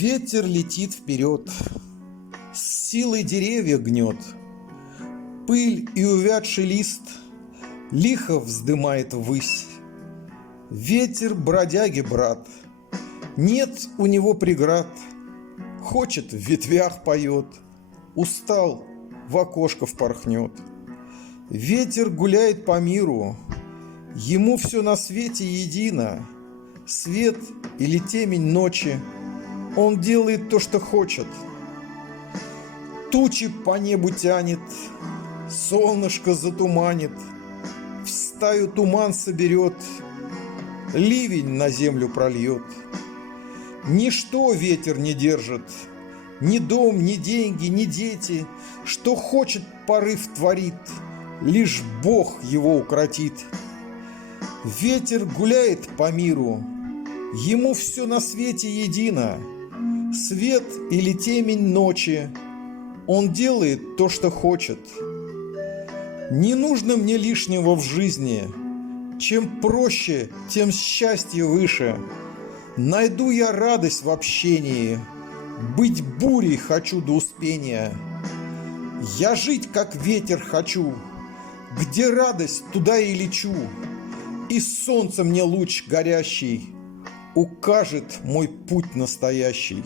Ветер летит вперед, с силой деревья гнет, пыль и увядший лист лихо вздымает ввысь. Ветер бродяги, брат, нет у него преград, хочет в ветвях поет, устал в окошко впорхнет. Ветер гуляет по миру, ему все на свете едино, свет или темень ночи, он делает то, что хочет. Тучи по небу тянет, солнышко затуманит, в стаю туман соберет, ливень на землю прольет. Ничто ветер не держит, ни дом, ни деньги, ни дети, что хочет, порыв творит, лишь Бог его укротит. Ветер гуляет по миру, ему все на свете едино, свет или темень ночи, он делает то, что хочет. Не нужно мне лишнего в жизни, чем проще, тем счастье выше. Найду я радость в общении, быть бурей хочу до успения. Я жить, как ветер, хочу, где радость, туда и лечу, и солнце мне луч горящий укажет мой путь настоящий.